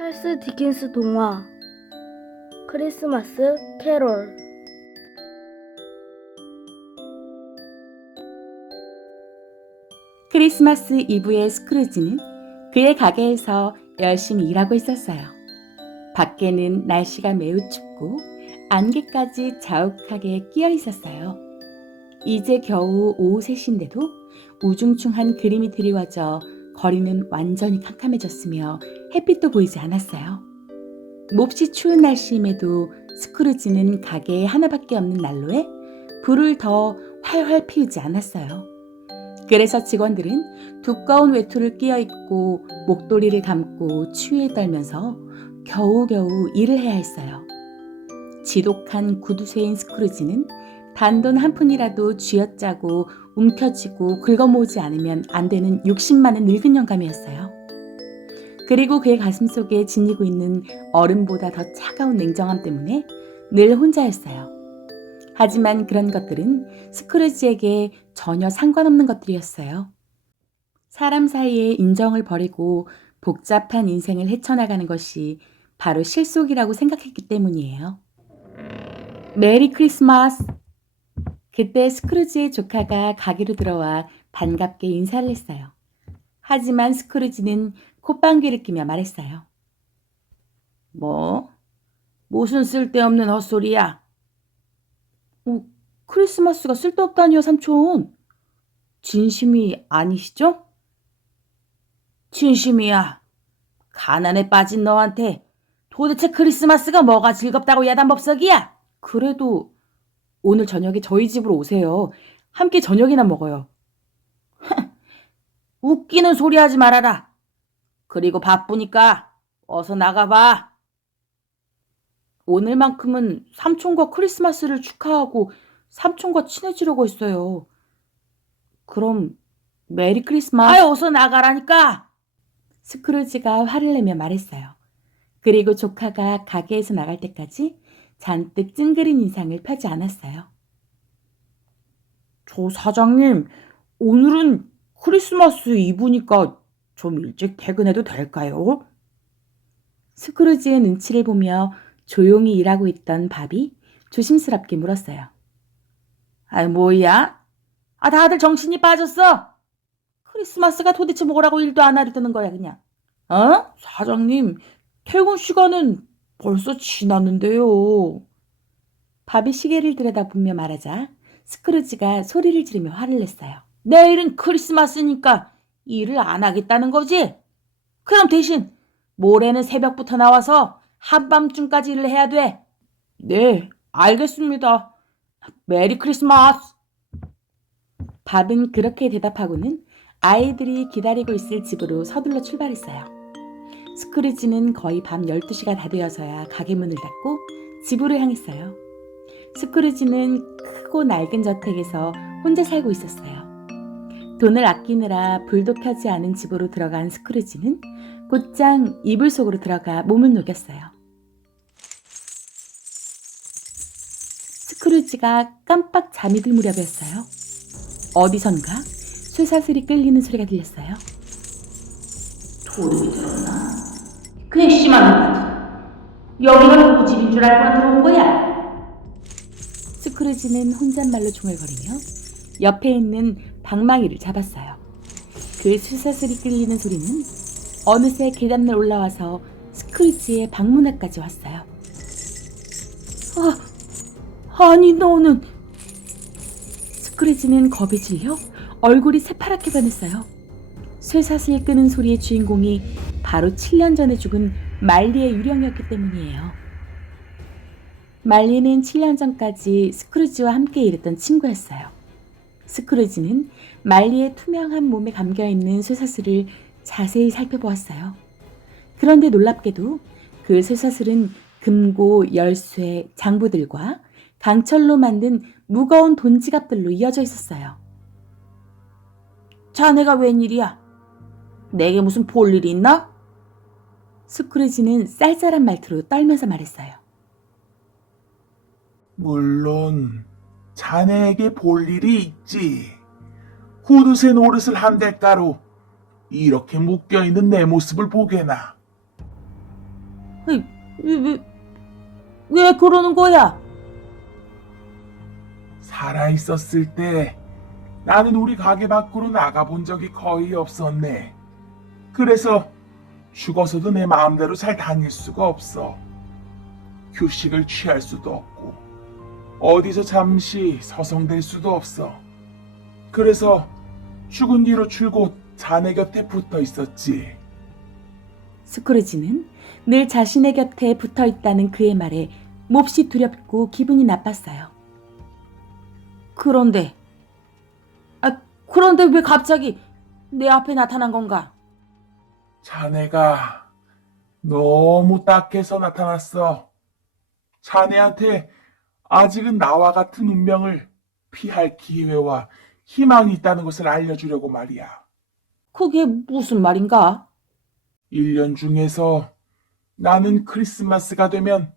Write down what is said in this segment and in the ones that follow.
찰스 디킨스 동화 크리스마스 캐롤. 크리스마스 이브의 스크루지는 그의 가게에서 열심히 일하고 있었어요. 밖에는 날씨가 매우 춥고 안개까지 자욱하게 끼어 있었어요. 이제 겨우 오후 3시인데도 우중충한 그림이 드리워져 거리는 완전히 캄캄해졌으며 햇빛도 보이지 않았어요. 몹시 추운 날씨임에도 스크루지는 가게에 하나밖에 없는 난로에 불을 더 활활 피우지 않았어요. 그래서 직원들은 두꺼운 외투를 끼어 입고 목도리를 감고 추위에 떨면서 겨우겨우 일을 해야 했어요. 지독한 구두쇠인 스크루지는 단돈 한 푼이라도 쥐어짜고 움켜쥐고 긁어모으지 않으면 안 되는 욕심 많은 늙은 영감이었어요. 그리고 그의 가슴 속에 지니고 있는 얼음보다 더 차가운 냉정함 때문에 늘 혼자였어요. 하지만 그런 것들은 스크루지에게 전혀 상관없는 것들이었어요. 사람 사이에 인정을 버리고 복잡한 인생을 헤쳐나가는 것이 바로 실속이라고 생각했기 때문이에요. 메리 크리스마스! 그때 스크루지의 조카가 가게로 들어와 반갑게 인사를 했어요. 하지만 스크루지는 콧방귀를 뀌며 말했어요. 무슨 쓸데없는 헛소리야? 크리스마스가 쓸데없다니요, 삼촌. 진심이 아니시죠? 진심이야. 가난에 빠진 너한테 도대체 크리스마스가 뭐가 즐겁다고 야단법석이야? 그래도 오늘 저녁에 저희 집으로 오세요. 함께 저녁이나 먹어요. 웃기는 소리 하지 말아라. 그리고 바쁘니까 어서 나가봐. 오늘만큼은 삼촌과 크리스마스를 축하하고 삼촌과 친해지려고 했어요. 그럼 메리 크리스마스. 어서 나가라니까. 스크루지가 화를 내며 말했어요. 그리고 조카가 가게에서 나갈 때까지 잔뜩 찡그린 인상을 펴지 않았어요. 저 사장님, 오늘은 크리스마스 이브니까 좀 일찍 퇴근해도 될까요? 스크루지의 눈치를 보며 조용히 일하고 있던 밥이 조심스럽게 물었어요. 뭐야? 다들 정신이 빠졌어? 크리스마스가 도대체 뭐라고 일도 안 하려는 거야, 그냥. 사장님, 퇴근 시간은 벌써 지났는데요. 밥이 시계를 들여다보며 말하자 스크루지가 소리를 지르며 화를 냈어요. 내일은 크리스마스니까 일을 안 하겠다는 거지? 그럼 대신 모레는 새벽부터 나와서 한밤중까지 일을 해야 돼. 네, 알겠습니다. 메리 크리스마스! 밥은 그렇게 대답하고는 아이들이 기다리고 있을 집으로 서둘러 출발했어요. 스크루지는 거의 밤 12시가 다 되어서야 가게 문을 닫고 집으로 향했어요. 스크루지는 크고 낡은 저택에서 혼자 살고 있었어요. 돈을 아끼느라 불도 켜지 않은 집으로 들어간 스크루지는 곧장 이불 속으로 들어가 몸을 녹였어요. 스크루지가 깜빡 잠이 들 무렵이었어요. 어디선가 쇠사슬이 끌리는 소리가 들렸어요. 도둑이 들었나? 괘씸한 것. 여기가 누구 집인 줄 알고 들어온 거야? 스크루지는 혼잣말로 중얼거리며 옆에 있는 방망이를 잡았어요. 그 쇠사슬이 끌리는 소리는 어느새 계단을 올라와서 스크루지의 방문 앞까지 왔어요. 아니 너는... 스크루지는 겁에 질려 얼굴이 새파랗게 변했어요. 쇠사슬 끄는 소리의 주인공이 바로 7년 전에 죽은 말리의 유령이었기 때문이에요. 말리는 7년 전까지 스크루지와 함께 일했던 친구였어요. 스크루지는 말리의 투명한 몸에 감겨있는 쇠사슬을 자세히 살펴보았어요. 그런데 놀랍게도 그 쇠사슬은 금고, 열쇠, 장부들과 강철로 만든 무거운 돈지갑들로 이어져 있었어요. 자네가 웬일이야? 내게 무슨 볼 일이 있나? 스크루지는 쌀쌀한 말투로 떨면서 말했어요. 물론 자네에게 볼 일이 있지. 구두쇠 노릇을 한 대가로 이렇게 묶여있는 내 모습을 보게나. 아이, 왜 그러는 거야? 살아있었을 때 나는 우리 가게 밖으로 나가본 적이 거의 없었네. 그래서 죽어서도 내 마음대로 잘 다닐 수가 없어. 휴식을 취할 수도 없고 어디서 잠시 서성댈 수도 없어. 그래서 죽은 뒤로 줄곧 자네 곁에 붙어 있었지. 스크루지는 늘 자신의 곁에 붙어 있다는 그의 말에 몹시 두렵고 기분이 나빴어요. 그런데 왜 갑자기 내 앞에 나타난 건가? 자네가 너무 딱해서 나타났어. 자네한테 아직은 나와 같은 운명을 피할 기회와 희망이 있다는 것을 알려주려고 말이야. 그게 무슨 말인가? 1년 중에서 나는 크리스마스가 되면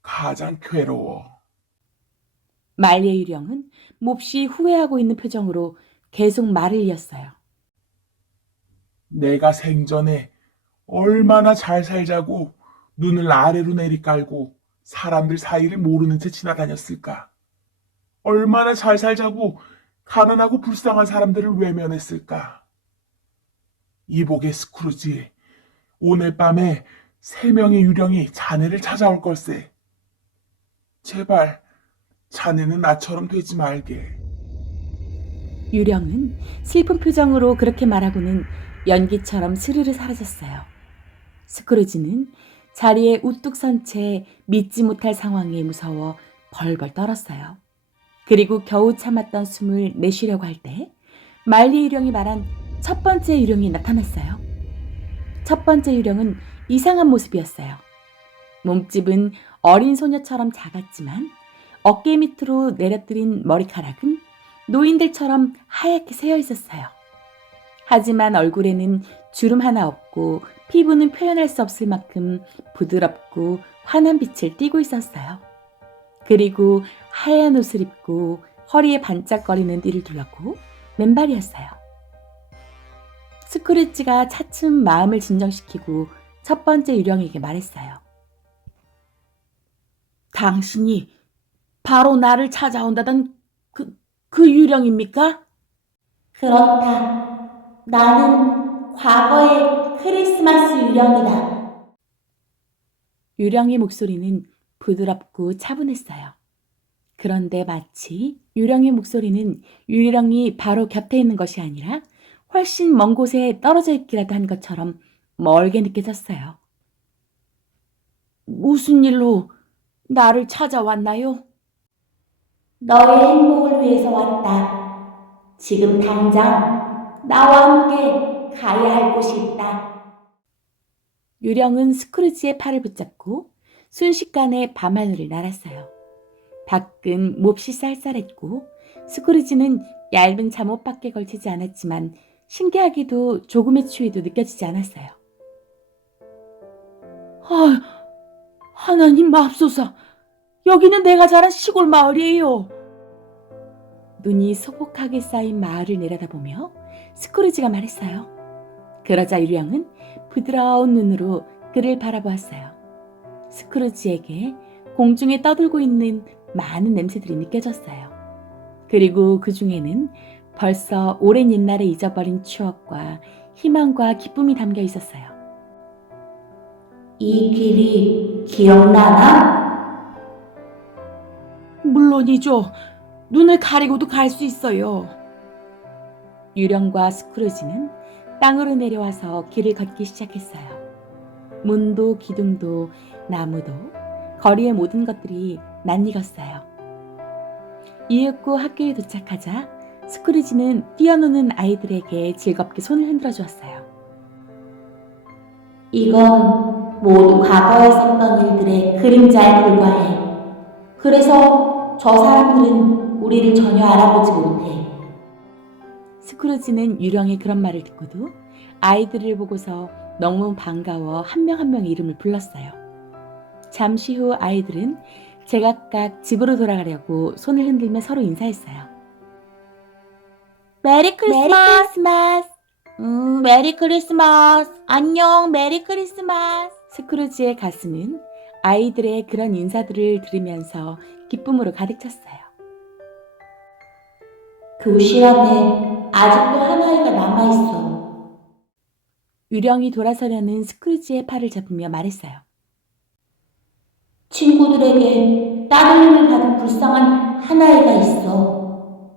가장 괴로워. 말리의 유령은 몹시 후회하고 있는 표정으로 계속 말을 이었어요. 내가 생전에 얼마나 잘 살자고 눈을 아래로 내리깔고 사람들 사이를 모르는 채 지나다녔을까? 얼마나 잘 살자고 가난하고 불쌍한 사람들을 외면했을까? 이복의 스크루지, 오늘 밤에 3명의 유령이 자네를 찾아올 걸세. 제발 자네는 나처럼 되지 말게. 유령은 슬픈 표정으로 그렇게 말하고는 연기처럼 스르르 사라졌어요. 스크루지는 자리에 우뚝 선 채 믿지 못할 상황에 무서워 벌벌 떨었어요. 그리고 겨우 참았던 숨을 내쉬려고 할 때 말리 유령이 말한 첫 번째 유령이 나타났어요. 첫 번째 유령은 이상한 모습이었어요. 몸집은 어린 소녀처럼 작았지만 어깨 밑으로 내려뜨린 머리카락은 노인들처럼 하얗게 새어 있었어요. 하지만 얼굴에는 주름 하나 없고 피부는 표현할 수 없을 만큼 부드럽고 환한 빛을 띠고 있었어요. 그리고 하얀 옷을 입고 허리에 반짝거리는 띠를 둘렀고 맨발이었어요. 스크루지가 차츰 마음을 진정시키고 첫 번째 유령에게 말했어요. 당신이 바로 나를 찾아온다던 그 유령입니까? 그렇다. 나는 과거의 크리스마스 유령이다. 유령의 목소리는 부드럽고 차분했어요. 그런데 마치 유령의 목소리는 유령이 바로 곁에 있는 것이 아니라 훨씬 먼 곳에 떨어져 있기라도 한 것처럼 멀게 느껴졌어요. 무슨 일로 나를 찾아왔나요? 너의 행복을 위해서 왔다. 지금 당장 나와 함께 가야 할 곳이 있다. 유령은 스크루지의 팔을 붙잡고 순식간에 밤하늘을 날았어요. 밖은 몹시 쌀쌀했고 스크루지는 얇은 잠옷밖에 걸치지 않았지만 신기하게도 조금의 추위도 느껴지지 않았어요. 하나님 맙소사, 여기는 내가 자란 시골 마을이에요. 눈이 소복하게 쌓인 마을을 내려다보며 스크루지가 말했어요. 그러자 유령은 부드러운 눈으로 그를 바라보았어요. 스크루지에게 공중에 떠돌고 있는 많은 냄새들이 느껴졌어요. 그리고 그 중에는 벌써 오랜 옛날에 잊어버린 추억과 희망과 기쁨이 담겨 있었어요. 이 길이 기억나나? 물론이죠. 눈을 가리고도 갈 수 있어요. 유령과 스크루지는 땅으로 내려와서 길을 걷기 시작했어요. 문도 기둥도 나무도 거리의 모든 것들이 낯익었어요. 이윽고 학교에 도착하자 스크루지는 뛰어노는 아이들에게 즐겁게 손을 흔들어 주었어요. 이건 모두 과거에 있었던 일들의 그림자에 불과해. 그래서 저 사람들은 우리를 전혀 알아보지 못해. 스크루지는 유령의 그런 말을 듣고도 아이들을 보고서 너무 반가워 한 명 한 명의 이름을 불렀어요. 잠시 후 아이들은 제각각 집으로 돌아가려고 손을 흔들며 서로 인사했어요. 메리 크리스마스. 메리 크리스마스. 안녕, 메리 크리스마스. 스크루지의 가슴은 아이들의 그런 인사들을 들으면서 기쁨으로 가득 찼어요. 교실 안에 아직도 한 아이가 남아있어. 유령이 돌아서려는 스크루지의 팔을 잡으며 말했어요. 친구들에게 따돌림을 받은 불쌍한 한 아이가 있어.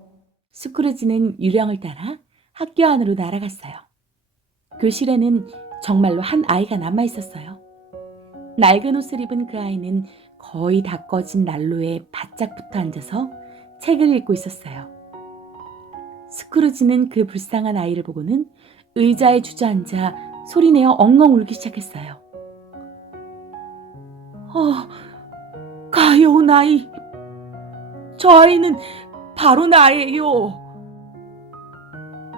스크루지는 유령을 따라 학교 안으로 날아갔어요. 교실에는 정말로 한 아이가 남아 있었어요. 낡은 옷을 입은 그 아이는 거의 다 꺼진 난로에 바짝 붙어 앉아서 책을 읽고 있었어요. 스크루지는 그 불쌍한 아이를 보고는 의자에 주저앉아 소리내어 엉엉 울기 시작했어요. 가여운 아이. 저 아이는 바로 나예요.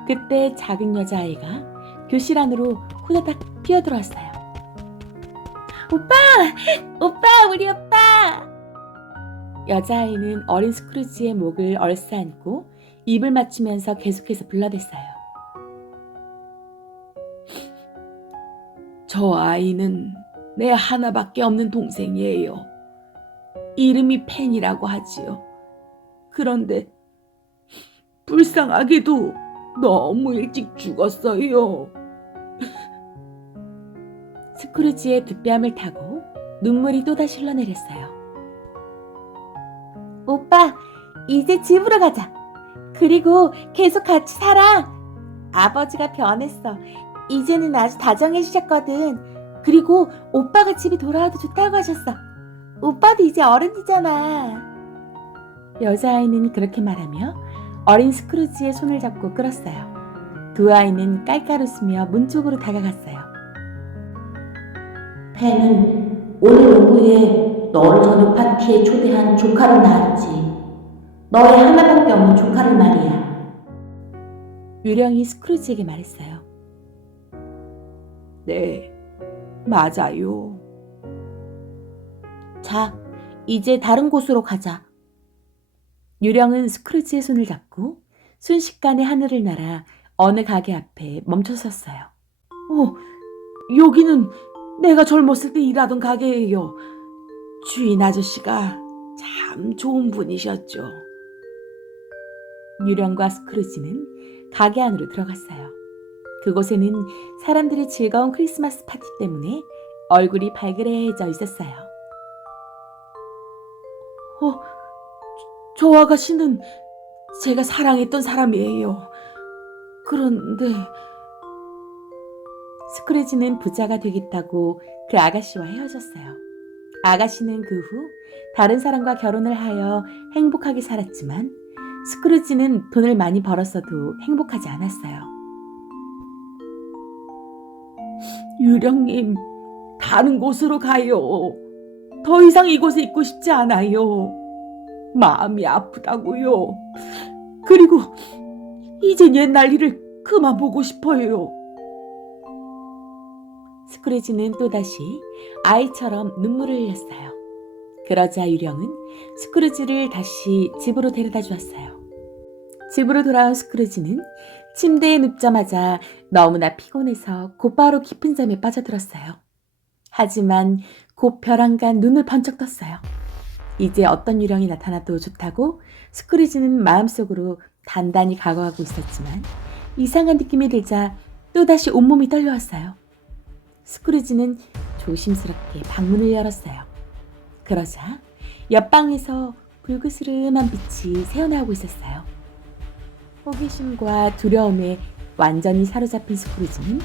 그때 작은 여자아이가 교실 안으로 후다닥 뛰어들어왔어요. 오빠, 우리 오빠! 여자아이는 어린 스크루지의 목을 얼싸안고 입을 맞추면서 계속해서 불러댔어요. 저 아이는 내 하나밖에 없는 동생이에요. 이름이 펜이라고 하지요. 그런데 불쌍하게도 너무 일찍 죽었어요. 스크루지의 뒷뺨을 타고 눈물이 또다시 흘러내렸어요. 오빠, 이제 집으로 가자. 그리고 계속 같이 살아. 아버지가 변했어. 이제는 아주 다정해지셨거든. 그리고 오빠가 집에 돌아와도 좋다고 하셨어. 오빠도 이제 어른이잖아. 여자아이는 그렇게 말하며 어린 스크루지의 손을 잡고 끌었어요. 두 아이는 깔깔 웃으며 문 쪽으로 다가갔어요. 펜은 오늘 오후에 너를 저녁 파티에 초대한 조카를 낳았지. 너의 하나밖에 없는 조카를 말이야. 유령이 스크루지에게 말했어요. 네, 맞아요. 자, 이제 다른 곳으로 가자. 유령은 스크루지의 손을 잡고 순식간에 하늘을 날아 어느 가게 앞에 멈춰섰어요. 여기는 내가 젊었을 때 일하던 가게예요. 주인 아저씨가 참 좋은 분이셨죠. 유령과 스크루지는 가게 안으로 들어갔어요. 그곳에는 사람들이 즐거운 크리스마스 파티 때문에 얼굴이 발그레해져 있었어요. 저 아가씨는 제가 사랑했던 사람이에요. 그런데 스크루지는 부자가 되겠다고 그 아가씨와 헤어졌어요. 아가씨는 그 후 다른 사람과 결혼을 하여 행복하게 살았지만 스크루지는 돈을 많이 벌었어도 행복하지 않았어요. 유령님, 다른 곳으로 가요. 더 이상 이곳에 있고 싶지 않아요. 마음이 아프다고요. 그리고 이젠 옛날 일을 그만 보고 싶어요. 스크루지는 또다시 아이처럼 눈물을 흘렸어요. 그러자 유령은 스크루지를 다시 집으로 데려다 주었어요. 집으로 돌아온 스크루지는 침대에 눕자마자 너무나 피곤해서 곧바로 깊은 잠에 빠져들었어요. 하지만 곧 벼랑간 눈을 번쩍 떴어요. 이제 어떤 유령이 나타나도 좋다고 스크루지는 마음속으로 단단히 각오하고 있었지만 이상한 느낌이 들자 또다시 온몸이 떨려왔어요. 스크루지는 조심스럽게 방문을 열었어요. 그러자 옆방에서 불그스름한 빛이 새어나오고 있었어요. 호기심과 두려움에 완전히 사로잡힌 스크루지는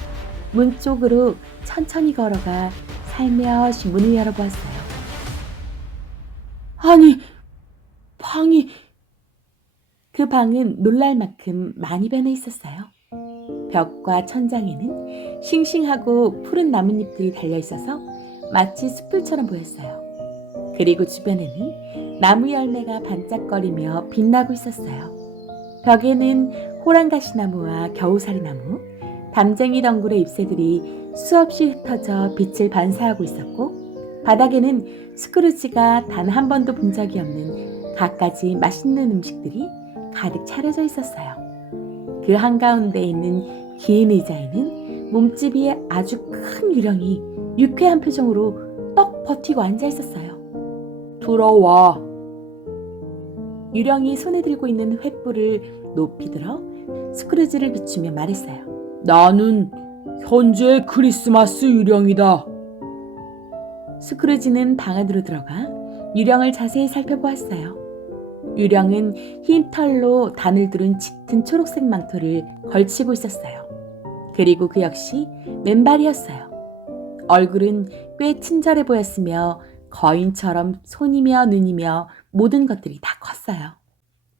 문 쪽으로 천천히 걸어가 살며시 문을 열어보았어요. 아니, 그 방은 놀랄 만큼 많이 변해 있었어요. 벽과 천장에는 싱싱하고 푸른 나뭇잎들이 달려있어서 마치 숲풀처럼 보였어요. 그리고 주변에는 나무 열매가 반짝거리며 빛나고 있었어요. 벽에는 호랑가시나무와 겨우살이나무, 담쟁이 덩굴의 잎새들이 수없이 흩어져 빛을 반사하고 있었고 바닥에는 스크루지가 단 한 번도 본 적이 없는 갖가지 맛있는 음식들이 가득 차려져 있었어요. 그 한가운데 있는 긴 의자에는 몸집이 아주 큰 유령이 유쾌한 표정으로 떡 버티고 앉아 있었어요. 들어와. 유령이 손에 들고 있는 횃불을 높이 들어 스크루지를 비추며 말했어요. 나는 현재 크리스마스 유령이다. 스크루지는 방 안으로 들어가 유령을 자세히 살펴보았어요. 유령은 흰 털로 단을 두른 짙은 초록색 망토를 걸치고 있었어요. 그리고 그 역시 맨발이었어요. 얼굴은 꽤 친절해 보였으며 거인처럼 손이며 눈이며 모든 것들이 다 컸어요.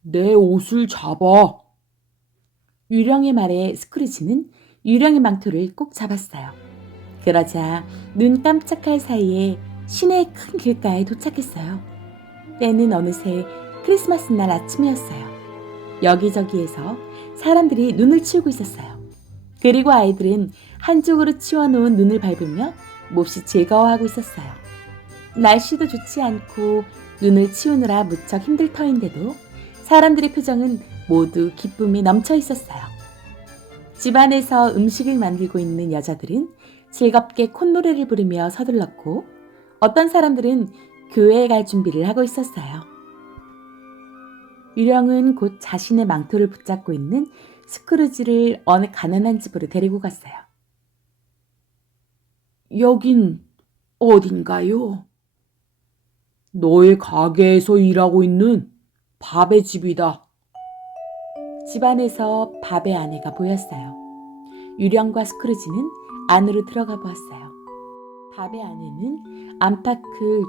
내 옷을 잡아. 유령의 말에 스크루지는 유령의 망토를 꼭 잡았어요. 그러자 눈 깜짝할 사이에 시내의 큰 길가에 도착했어요. 때는 어느새 크리스마스 날 아침이었어요. 여기저기에서 사람들이 눈을 치우고 있었어요. 그리고 아이들은 한쪽으로 치워놓은 눈을 밟으며 몹시 즐거워하고 있었어요. 날씨도 좋지 않고 눈을 치우느라 무척 힘들 터인데도 사람들의 표정은 모두 기쁨이 넘쳐 있었어요. 집안에서 음식을 만들고 있는 여자들은 즐겁게 콧노래를 부르며 서둘렀고 어떤 사람들은 교회에 갈 준비를 하고 있었어요. 유령은 곧 자신의 망토를 붙잡고 있는 스크루지를 어느 가난한 집으로 데리고 갔어요. 여긴 어딘가요? 너의 가게에서 일하고 있는 밥의 집이다. 집안에서 밥의 아내가 보였어요. 유령과 스크루지는 안으로 들어가 보았어요. 밥의 아내는 안팎을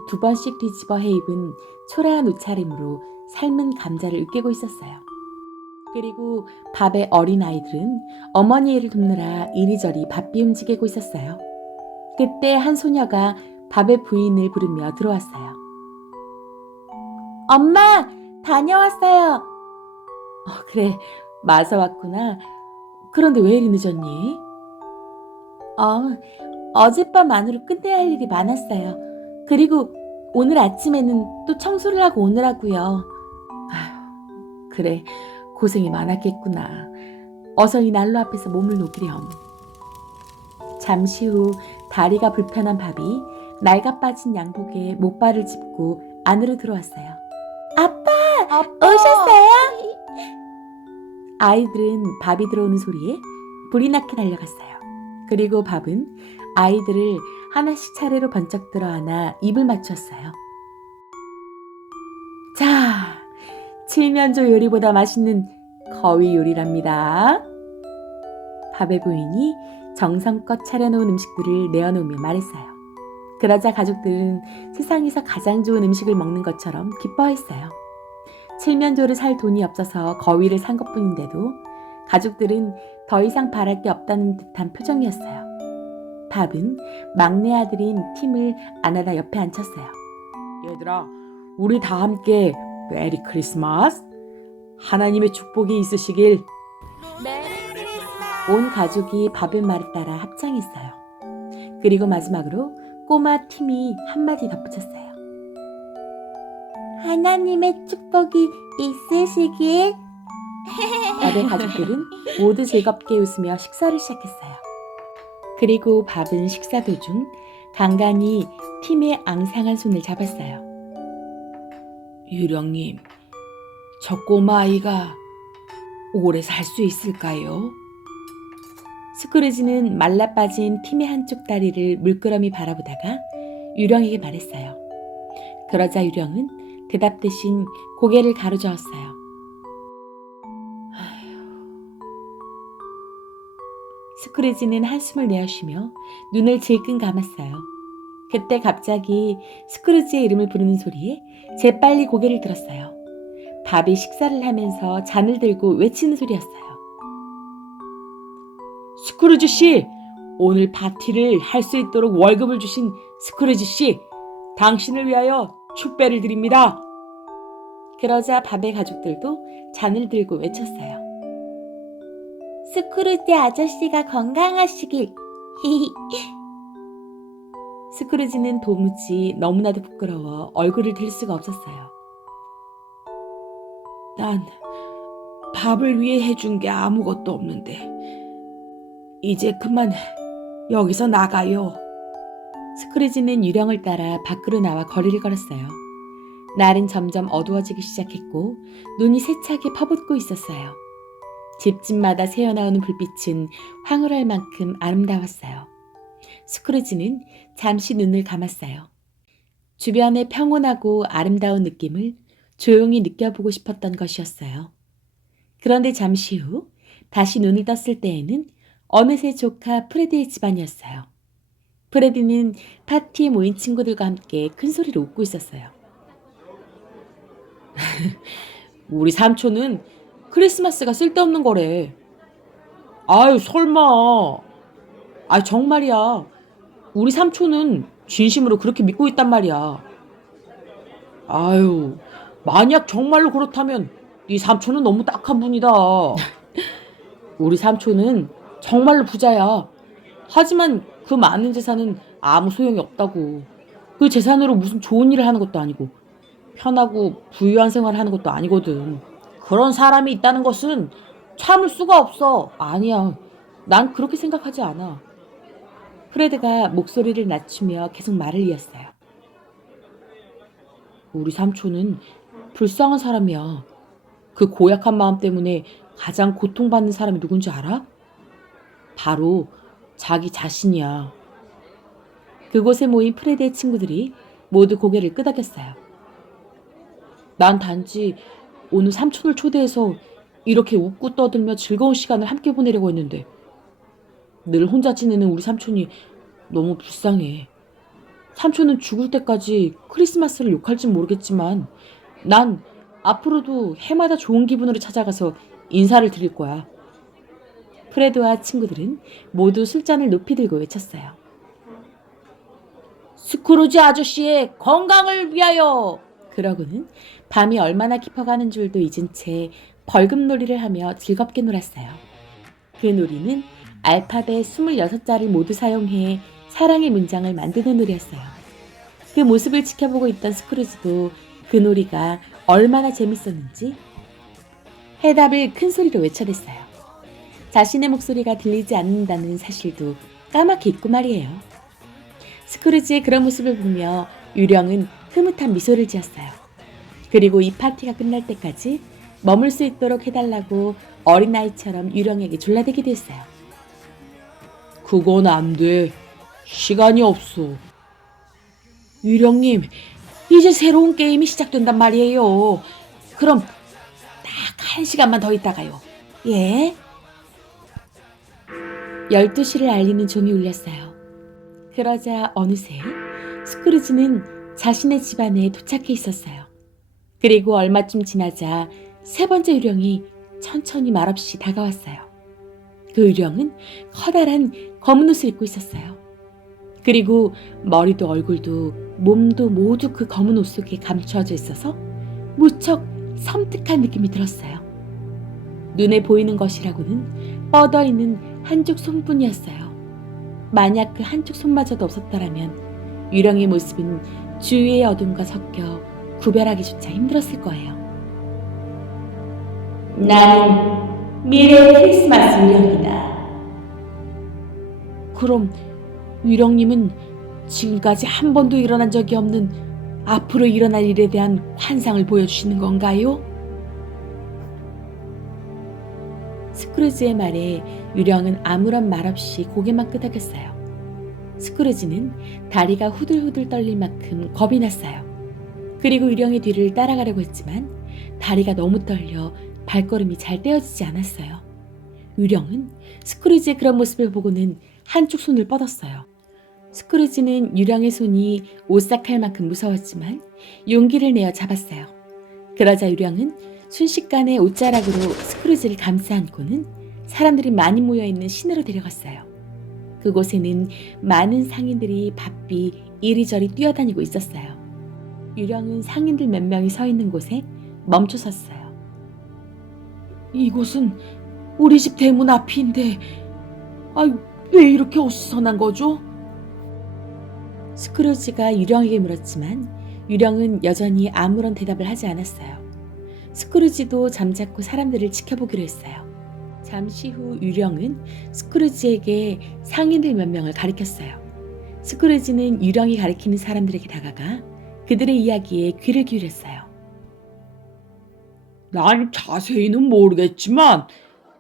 2번씩 뒤집어 해입은 초라한 옷차림으로 삶은 감자를 으깨고 있었어요. 그리고 밥의 어린 아이들은 어머니 일을 돕느라 이리저리 바삐 움직이고 있었어요. 그때 한 소녀가 밥의 부인을 부르며 들어왔어요. 엄마, 다녀왔어요. 그래, 마서 왔구나. 그런데 왜 이리 늦었니? 어젯밤 안으로 끝내야 할 일이 많았어요. 그리고 오늘 아침에는 또 청소를 하고 오느라고요. 그래, 고생이 많았겠구나. 어서 이 난로 앞에서 몸을 녹이렴. 잠시 후 다리가 불편한 밥이 낡아 빠진 양복에 목발을 짚고 안으로 들어왔어요. 아빠, 오셨어요? 아이들은 밥이 들어오는 소리에 불이 나게 달려갔어요. 그리고 밥은 아이들을 하나씩 차례로 번쩍 들어 안아 입을 맞췄어요. 자, 칠면조 요리보다 맛있는 거위 요리랍니다. 밥의 부인이 정성껏 차려놓은 음식들을 내어놓으며 말했어요. 그러자 가족들은 세상에서 가장 좋은 음식을 먹는 것처럼 기뻐했어요. 칠면조를 살 돈이 없어서 거위를 산 것뿐인데도 가족들은 더 이상 바랄 게 없다는 듯한 표정이었어요. 밥은 막내 아들인 팀을 안아다 옆에 앉혔어요. 얘들아, 우리 다 함께 메리 크리스마스! 하나님의 축복이 있으시길. 온 가족이 밥의 말에 따라 합창했어요. 그리고 마지막으로 꼬마 팀이 한마디 덧붙였어요. 하나님의 축복이 있으시길. 밥의 가족들은 모두 즐겁게 웃으며 식사를 시작했어요. 그리고 밥은 식사 도중 간간히 팀의 앙상한 손을 잡았어요. 유령님, 저 꼬마 아이가 오래 살 수 있을까요? 스크루지는 말라빠진 팀의 한쪽 다리를 물끄러미 바라보다가 유령에게 말했어요. 그러자 유령은 대답 대신 고개를 가로저었어요. 스크루지는 한숨을 내어쉬며 눈을 질끈 감았어요. 그때 갑자기 스크루지의 이름을 부르는 소리에 재빨리 고개를 들었어요. 밥이 식사를 하면서 잔을 들고 외치는 소리였어요. 스크루지 씨, 오늘 파티를 할 수 있도록 월급을 주신 스크루지 씨, 당신을 위하여 축배를 드립니다. 그러자 밥의 가족들도 잔을 들고 외쳤어요. 스크루지 아저씨가 건강하시길. 스크루지는 도무지 너무나도 부끄러워 얼굴을 들 수가 없었어요. 난 밥을 위해 해준 게 아무것도 없는데 이제 그만 여기서 나가요. 스크루지는 유령을 따라 밖으로 나와 거리를 걸었어요. 날은 점점 어두워지기 시작했고 눈이 세차게 퍼붓고 있었어요. 집집마다 새어나오는 불빛은 황홀할 만큼 아름다웠어요. 스크루지는 잠시 눈을 감았어요. 주변의 평온하고 아름다운 느낌을 조용히 느껴보고 싶었던 것이었어요. 그런데 잠시 후 다시 눈을 떴을 때에는 어느새 조카 프레드의 집안이었어요. 프레드는 파티에 모인 친구들과 함께 큰 소리로 웃고 있었어요. 우리 삼촌은 크리스마스가 쓸데없는 거래. 아유, 설마. 아유, 정말이야. 우리 삼촌은 진심으로 그렇게 믿고 있단 말이야. 아유, 만약 정말로 그렇다면 네 삼촌은 너무 딱한 분이다. 우리 삼촌은 정말로 부자야. 하지만 그 많은 재산은 아무 소용이 없다고. 그 재산으로 무슨 좋은 일을 하는 것도 아니고 편하고 부유한 생활을 하는 것도 아니거든. 그런 사람이 있다는 것은 참을 수가 없어. 아니야. 난 그렇게 생각하지 않아. 프레드가 목소리를 낮추며 계속 말을 이었어요. 우리 삼촌은 불쌍한 사람이야. 그 고약한 마음 때문에 가장 고통받는 사람이 누군지 알아? 바로 자기 자신이야. 그곳에 모인 프레드의 친구들이 모두 고개를 끄덕였어요. 난 단지 오늘 삼촌을 초대해서 이렇게 웃고 떠들며 즐거운 시간을 함께 보내려고 했는데 늘 혼자 지내는 우리 삼촌이 너무 불쌍해. 삼촌은 죽을 때까지 크리스마스를 욕할진 모르겠지만 난 앞으로도 해마다 좋은 기분으로 찾아가서 인사를 드릴 거야. 프레드와 친구들은 모두 술잔을 높이 들고 외쳤어요. 스크루지 아저씨의 건강을 위하여! 그러고는 밤이 얼마나 깊어가는 줄도 잊은 채 벌금놀이를 하며 즐겁게 놀았어요. 그 놀이는 알파벳 26자를 모두 사용해 사랑의 문장을 만드는 놀이였어요. 그 모습을 지켜보고 있던 스크루지도 그 놀이가 얼마나 재밌었는지 해답을 큰 소리로 외쳐댔어요. 자신의 목소리가 들리지 않는다는 사실도 까맣게 잊고 말이에요. 스크루지의 그런 모습을 보며 유령은 흐뭇한 미소를 지었어요. 그리고 이 파티가 끝날 때까지 머물 수 있도록 해달라고 어린아이처럼 유령에게 졸라대기도 했어요. 그건 안 돼. 시간이 없어. 유령님, 이제 새로운 게임이 시작된단 말이에요. 그럼 딱 1시간만 더 있다가요. 예? 12시를 알리는 종이 울렸어요. 그러자 어느새 스크루지는 자신의 집안에 도착해 있었어요. 그리고 얼마쯤 지나자 세 번째 유령이 천천히 말없이 다가왔어요. 그 유령은 커다란 검은 옷을 입고 있었어요. 그리고 머리도 얼굴도 몸도 모두 그 검은 옷 속에 감춰져 있어서 무척 섬뜩한 느낌이 들었어요. 눈에 보이는 것이라고는 뻗어있는 한쪽 손뿐이었어요. 만약 그 한쪽 손마저도 없었더라면 유령의 모습은 주위의 어둠과 섞여 구별하기조차 힘들었을 거예요. 나는 미래의 크리스마스 유령이다. 그럼 유령님은 지금까지 한 번도 일어난 적이 없는 앞으로 일어날 일에 대한 환상을 보여주시는 건가요? 스크루지의 말에 유령은 아무런 말 없이 고개만 끄덕였어요. 스크루지는 다리가 후들후들 떨릴 만큼 겁이 났어요. 그리고 유령의 뒤를 따라가려고 했지만 다리가 너무 떨려 발걸음이 잘 떼어지지 않았어요. 유령은 스크루지의 그런 모습을 보고는 한쪽 손을 뻗었어요. 스크루지는 유령의 손이 오싹할 만큼 무서웠지만 용기를 내어 잡았어요. 그러자 유령은 순식간에 옷자락으로 스크루지를 감싸 안고는 사람들이 많이 모여있는 시내로 데려갔어요. 그곳에는 많은 상인들이 바삐 이리저리 뛰어다니고 있었어요. 유령은 상인들 몇 명이 서 있는 곳에 멈춰 섰어요. 이곳은 우리 집 대문 앞인데 왜 이렇게 어수선한 거죠? 스크루지가 유령에게 물었지만 유령은 여전히 아무런 대답을 하지 않았어요. 스크루지도 잠자코 사람들을 지켜보기로 했어요. 잠시 후 유령은 스크루지에게 상인들 몇 명을 가리켰어요. 스크루지는 유령이 가리키는 사람들에게 다가가 그들의 이야기에 귀를 기울였어요. 난 자세히는 모르겠지만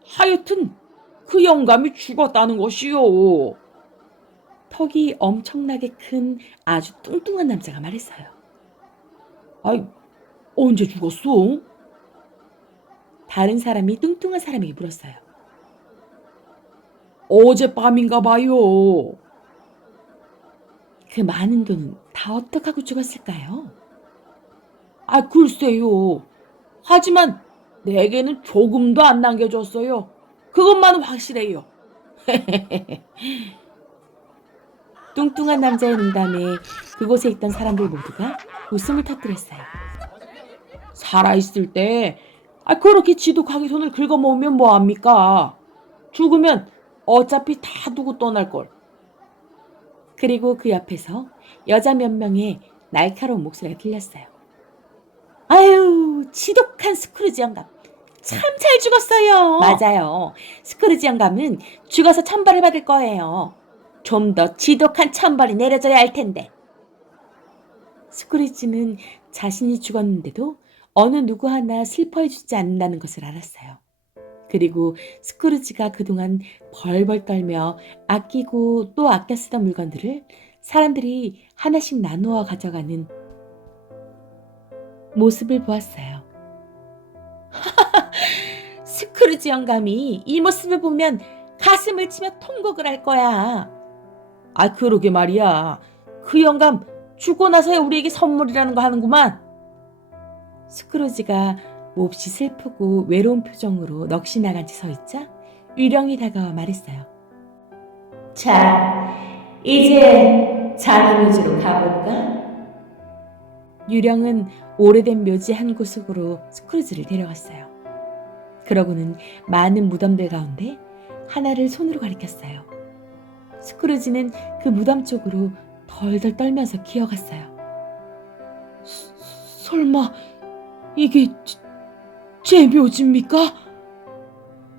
하여튼 그 영감이 죽었다는 것이요. 턱이 엄청나게 큰 아주 뚱뚱한 남자가 말했어요. 아이, 언제 죽었어? 다른 사람이 뚱뚱한 사람에게 물었어요. 어젯밤인가 봐요. 그 많은 돈은 다 어떡하고 죽었을까요? 아, 글쎄요. 하지만 내게는 조금도 안 남겨줬어요. 그것만 확실해요. 뚱뚱한 남자의 농담에 그곳에 있던 사람들 모두가 웃음을 터뜨렸어요. 살아있을 때 그렇게 지독하게 손을 긁어모으면 뭐합니까? 죽으면 어차피 다 두고 떠날걸. 그리고 그 옆에서 여자 몇 명의 날카로운 목소리가 들렸어요. 아유, 지독한 스크루지 영감. 참 잘 죽었어요. 맞아요. 스크루지 영감은 죽어서 천벌을 받을 거예요. 좀 더 지독한 천벌이 내려져야 할 텐데. 스크루지는 자신이 죽었는데도 어느 누구 하나 슬퍼해주지 않는다는 것을 알았어요. 그리고 스크루지가 그동안 벌벌 떨며 아끼고 또 아껴 쓰던 물건들을 사람들이 하나씩 나누어 가져가는 모습을 보았어요. 스크루지 영감이 이 모습을 보면 가슴을 치며 통곡을 할 거야. 그러게 말이야. 그 영감 죽고 나서야 우리에게 선물이라는 거 하는구만. 스크루지가 몹시 슬프고 외로운 표정으로 넋이 나간 채 서 있자 유령이 다가와 말했어요. 자, 이제 자네 묘지로 가볼까? 유령은 오래된 묘지 한 구석으로 스크루지를 데려갔어요. 그러고는 많은 무덤들 가운데 하나를 손으로 가리켰어요. 스크루지는 그 무덤 쪽으로 덜덜 떨면서 기어갔어요. 설마 이게 제 묘지입니까?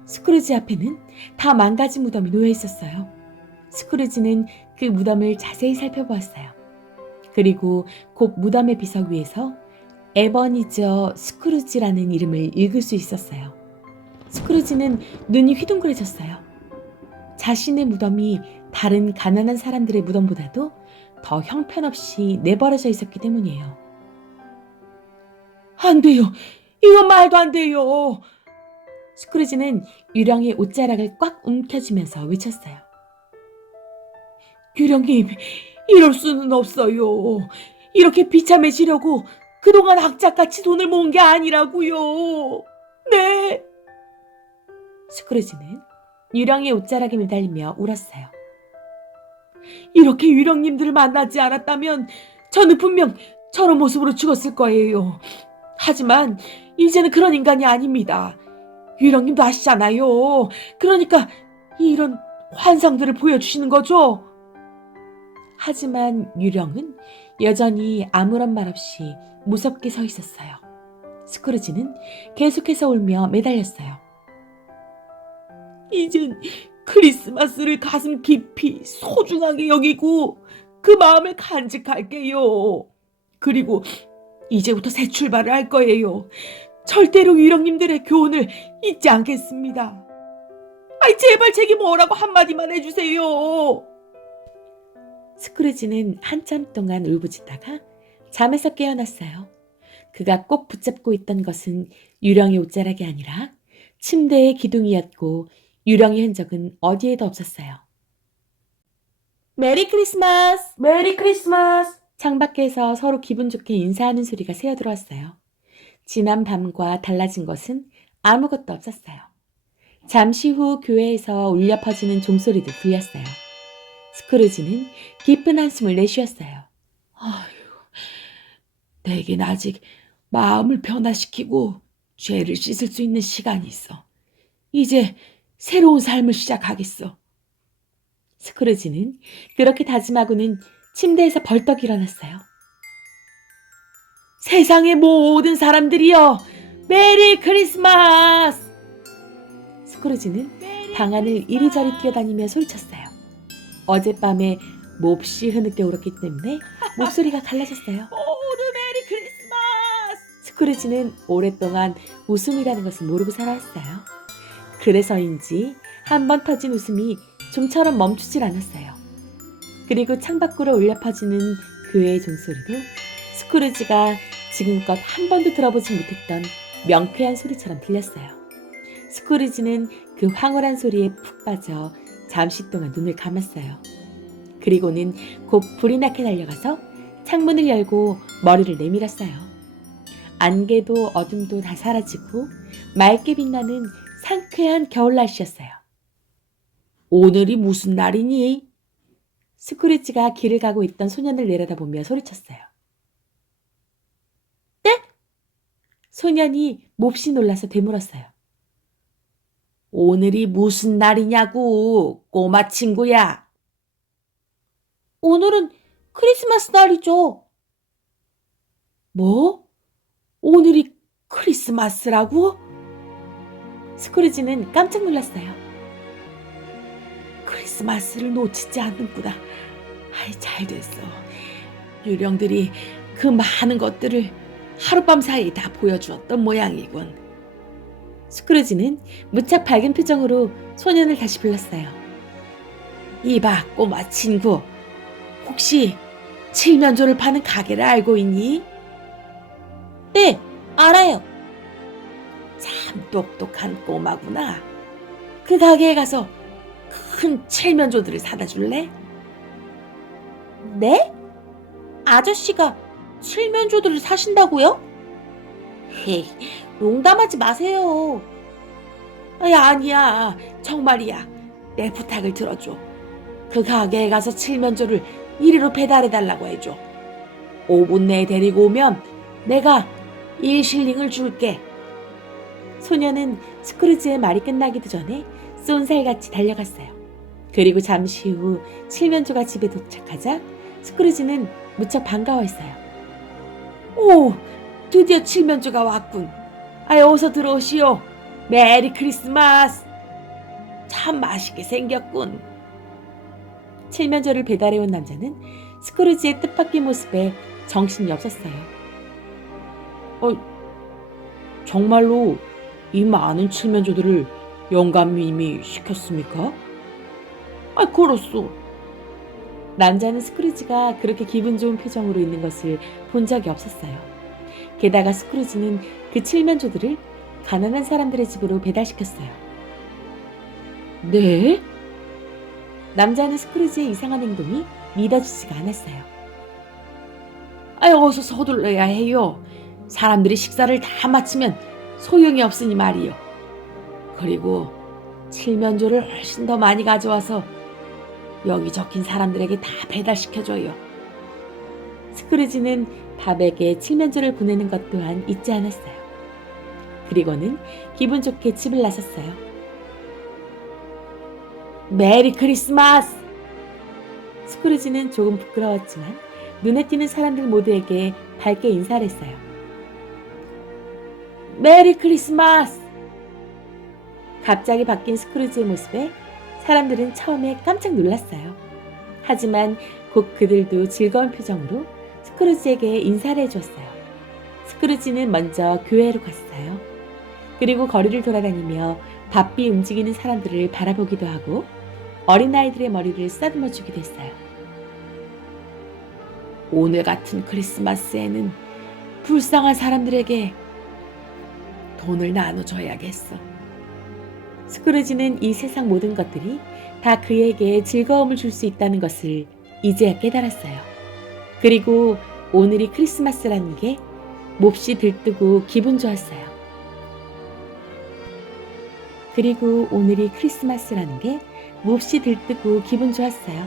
스크루지 앞에는 다 망가진 무덤이 놓여 있었어요. 스크루지는 그 무덤을 자세히 살펴보았어요. 그리고 곧 무덤의 비석 위에서 에버니저 스크루지라는 이름을 읽을 수 있었어요. 스크루지는 눈이 휘둥그레졌어요. 자신의 무덤이 다른 가난한 사람들의 무덤보다도 더 형편없이 내버려져 있었기 때문이에요. 안 돼요. 이건 말도 안 돼요. 스크루지는 유령의 옷자락을 꽉 움켜쥐면서 외쳤어요. 유령님, 이럴 수는 없어요. 이렇게 비참해지려고 그동안 악착같이 돈을 모은 게 아니라고요. 네. 스크루지는 유령의 옷자락에 매달리며 울었어요. 이렇게 유령님들을 만나지 않았다면 저는 분명 저런 모습으로 죽었을 거예요. 하지만 이제는 그런 인간이 아닙니다. 유령님도 아시잖아요. 그러니까 이런 환상들을 보여주시는 거죠. 하지만 유령은 여전히 아무런 말 없이 무섭게 서 있었어요. 스크루지는 계속해서 울며 매달렸어요. 이젠 크리스마스를 가슴 깊이 소중하게 여기고 그 마음을 간직할게요. 그리고 이제부터 새 출발을 할 거예요. 절대로 유령님들의 교훈을 잊지 않겠습니다. 제발 제게 뭐라고 한마디만 해주세요. 스크루지는 한참 동안 울부짖다가 잠에서 깨어났어요. 그가 꼭 붙잡고 있던 것은 유령의 옷자락이 아니라 침대의 기둥이었고 유령의 흔적은 어디에도 없었어요. 메리 크리스마스! 메리 크리스마스! 창밖에서 서로 기분 좋게 인사하는 소리가 새어들어왔어요. 지난 밤과 달라진 것은 아무것도 없었어요. 잠시 후 교회에서 울려 퍼지는 종소리도 들렸어요. 스크루지는 깊은 한숨을 내쉬었어요. 내겐 아직 마음을 변화시키고 죄를 씻을 수 있는 시간이 있어. 이제 새로운 삶을 시작하겠어. 스크루지는 그렇게 다짐하고는 침대에서 벌떡 일어났어요. 세상의 모든 사람들이여, 메리 크리스마스! 스크루지는 방 안을 이리저리 뛰어다니며 소리쳤어요. 어젯밤에 몹시 흐느껴 울었기 때문에 목소리가 갈라졌어요. 모두 메리 크리스마스! 스크루지는 오랫동안 웃음이라는 것을 모르고 살아왔어요. 그래서인지 한 번 터진 웃음이 좀처럼 멈추질 않았어요. 그리고 창밖으로 울려 퍼지는 그의 종소리도 스크루지가 지금껏 한 번도 들어보지 못했던 명쾌한 소리처럼 들렸어요. 스크루지는 그 황홀한 소리에 푹 빠져 잠시 동안 눈을 감았어요. 그리고는 곧 불이 나게 달려가서 창문을 열고 머리를 내밀었어요. 안개도 어둠도 다 사라지고 맑게 빛나는 상쾌한 겨울 날씨였어요. 오늘이 무슨 날이니? 스크루지가 길을 가고 있던 소년을 내려다보며 소리쳤어요. 네? 소년이 몹시 놀라서 되물었어요. 오늘이 무슨 날이냐고, 꼬마 친구야. 오늘은 크리스마스 날이죠. 뭐? 오늘이 크리스마스라고? 스크루지는 깜짝 놀랐어요. 크리스마스를 놓치지 않는구나. 아이, 잘 됐어. 유령들이 그 많은 것들을 하룻밤 사이에 다 보여주었던 모양이군. 스크루지는 무척 밝은 표정으로 소년을 다시 불렀어요. 이봐, 꼬마 친구. 혹시 칠면조를 파는 가게를 알고 있니? 네, 알아요. 참 똑똑한 꼬마구나. 그 가게에 가서 큰 칠면조들을 사다 줄래? 네? 아저씨가 칠면조들을 사신다고요? 헤이, 농담하지 마세요. 아니야. 정말이야. 내 부탁을 들어줘. 그 가게에 가서 칠면조를 이리로 배달해달라고 해줘. 5분 내에 데리고 오면 내가 1실링을 줄게. 소년은 스크루지의 말이 끝나기도 전에 쏜살같이 달려갔어요. 그리고 잠시 후 칠면조가 집에 도착하자 스크루지는 무척 반가워했어요. 오, 드디어 칠면조가 왔군. 어서 들어오시오. 메리 크리스마스. 참 맛있게 생겼군. 칠면조를 배달해온 남자는 스크루지의 뜻밖의 모습에 정신이 없었어요. 정말로 이 많은 칠면조들을 영감님이 시켰습니까? 그렇소. 남자는 스크루지가 그렇게 기분 좋은 표정으로 있는 것을 본 적이 없었어요. 게다가 스크루지는 그 칠면조들을 가난한 사람들의 집으로 배달시켰어요. 네? 남자는 스크루지의 이상한 행동이 믿어지지가 않았어요. 어서 서둘러야 해요. 사람들이 식사를 다 마치면 소용이 없으니 말이요. 그리고 칠면조를 훨씬 더 많이 가져와서 여기 적힌 사람들에게 다 배달시켜줘요. 스크루지는 밥에게 칠면조를 보내는 것 또한 잊지 않았어요. 그리고는 기분 좋게 집을 나섰어요. 메리 크리스마스! 스크루지는 조금 부끄러웠지만 눈에 띄는 사람들 모두에게 밝게 인사를 했어요. 메리 크리스마스! 갑자기 바뀐 스크루지의 모습에 사람들은 처음에 깜짝 놀랐어요. 하지만 곧 그들도 즐거운 표정으로 스크루지에게 인사를 해주었어요. 스크루지는 먼저 교회로 갔어요. 그리고 거리를 돌아다니며 바삐 움직이는 사람들을 바라보기도 하고 어린아이들의 머리를 쓰다듬어 주기도 했어요. 오늘 같은 크리스마스에는 불쌍한 사람들에게 돈을 나눠줘야겠어. 스크루지는 이 세상 모든 것들이 다 그에게 즐거움을 줄 수 있다는 것을 이제야 깨달았어요. 그리고 오늘이 크리스마스라는 게 몹시 들뜨고 기분 좋았어요. 그리고 오늘이 크리스마스라는 게 몹시 들뜨고 기분 좋았어요.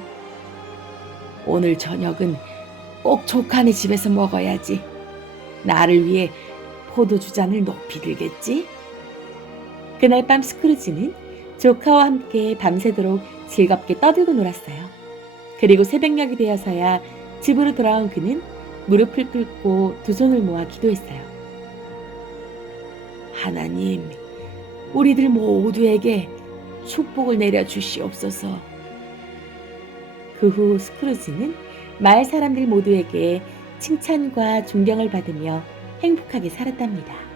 오늘 저녁은 꼭 조카네 집에서 먹어야지. 나를 위해 포도주 잔을 높이 들겠지? 그날 밤 스크루지는 조카와 함께 밤새도록 즐겁게 떠들고 놀았어요. 그리고 새벽녘이 되어서야 집으로 돌아온 그는 무릎을 꿇고 두 손을 모아 기도했어요. 하나님, 우리들 모두에게 축복을 내려 주시옵소서. 그 후 스크루지는 마을 사람들 모두에게 칭찬과 존경을 받으며 행복하게 살았답니다.